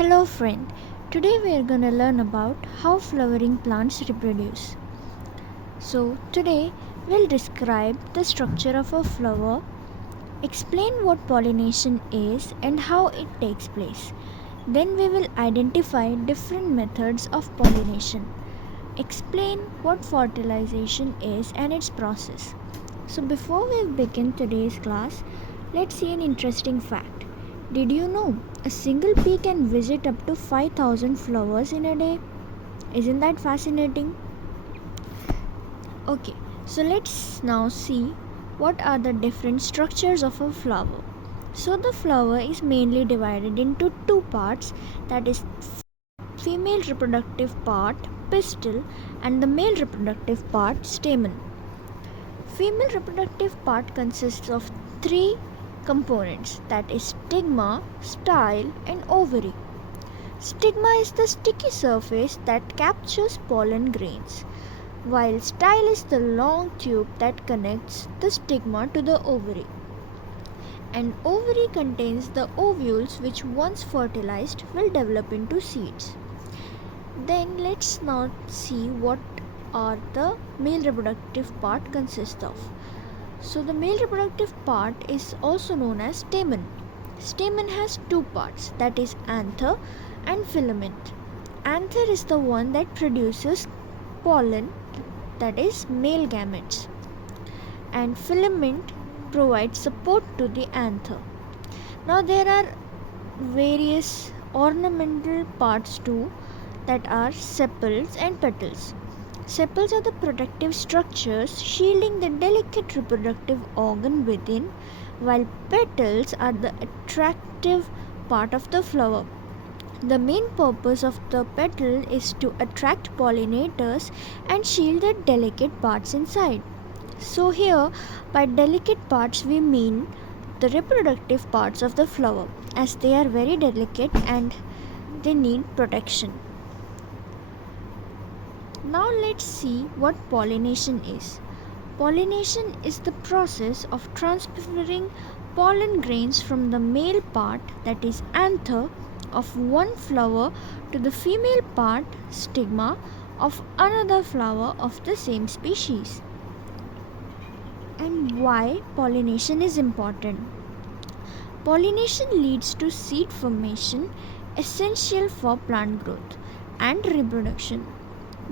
Hello friend, today we are going to learn about how flowering plants reproduce. So today we'll describe the structure of a flower, explain what pollination is and how it takes place. Then we will identify different methods of pollination, explain what fertilization is and its process. So before we begin today's class, let's see an interesting fact. Did you know a single bee can visit up to 5,000 flowers in a day? Isn't that fascinating? Okay, so let's now see what are the different structures of a flower. So the flower is mainly divided into two parts, that is female reproductive part pistil and the male reproductive part stamen. Female reproductive part consists of three components, that is stigma, style and ovary. Stigma is the sticky surface that captures pollen grains, while style is the long tube that connects the stigma to the ovary. An ovary contains the ovules which once fertilized will develop into seeds. Then let's now see what are the male reproductive part consist of. So the male reproductive part is also known as stamen. Stamen has two parts, that is anther and filament. Anther is the one that produces pollen, that is male gametes, and filament provides support to the anther. Now there are various ornamental parts too, that are sepals and petals. Sepals are the protective structures shielding the delicate reproductive organ within, while petals are the attractive part of the flower. The main purpose of the petal is to attract pollinators and shield the delicate parts inside. So here, by delicate parts we mean the reproductive parts of the flower, as they are very delicate and they need protection. Now let's see what pollination is. Pollination is the process of transferring pollen grains from the male part, that is anther, of one flower to the female part, stigma, of another flower of the same species. And why pollination is important? Pollination leads to seed formation, essential for plant growth and reproduction.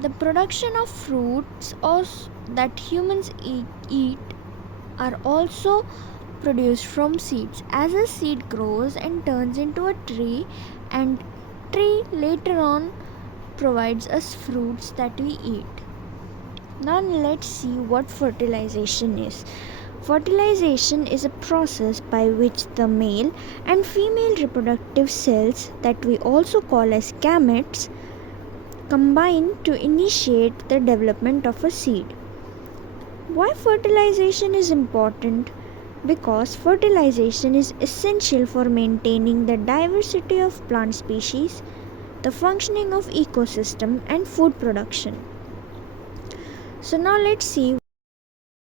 The production of fruits that humans eat are also produced from seeds. As a seed grows and turns into a tree, and tree later on provides us fruits that we eat. Now let's see what fertilization is. Fertilization is a process by which the male and female reproductive cells, that we also call as gametes, combine to initiate the development of a seed. Why fertilization is important? Because fertilization is essential for maintaining the diversity of plant species, the functioning of ecosystem and food production. So now let's see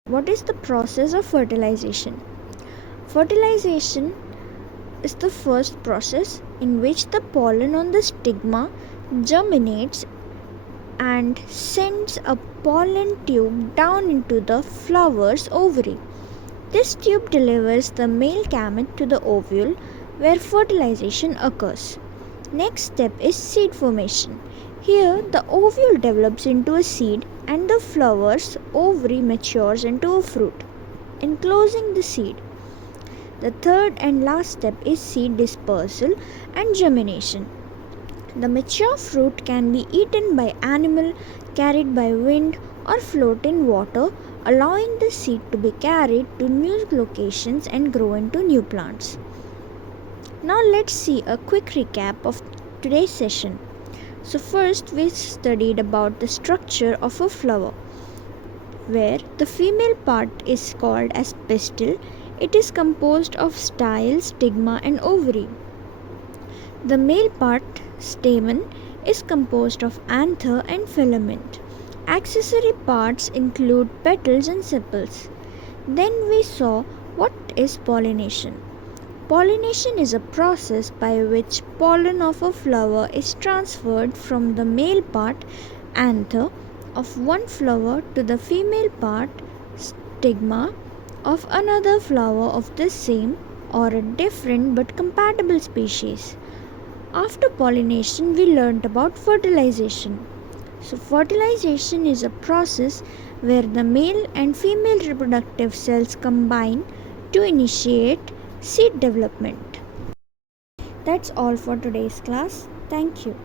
what is the process of fertilization. Fertilization is the first process in which the pollen on the stigma germinates and sends a pollen tube down into the flower's ovary. This tube delivers the male gamete to the ovule where fertilization occurs. Next step is seed formation. Here the ovule develops into a seed and the flower's ovary matures into a fruit, enclosing the seed. The third and last step is seed dispersal and germination. The mature fruit can be eaten by animal, carried by wind or float in water, allowing the seed to be carried to new locations and grow into new plants. Now let's see a quick recap of today's session. So first we studied about the structure of a flower, where the female part is called as pistil. It is composed of style, stigma and ovary. The male part, stamen, is composed of anther and filament. Accessory parts include petals and sepals. Then we saw what is pollination. Pollination is a process by which pollen of a flower is transferred from the male part anther of one flower to the female part stigma of another flower of the same or a different but compatible species. After pollination, we learned about fertilization. So, fertilization is a process where the male and female reproductive cells combine to initiate seed development. That's all for today's class. Thank you.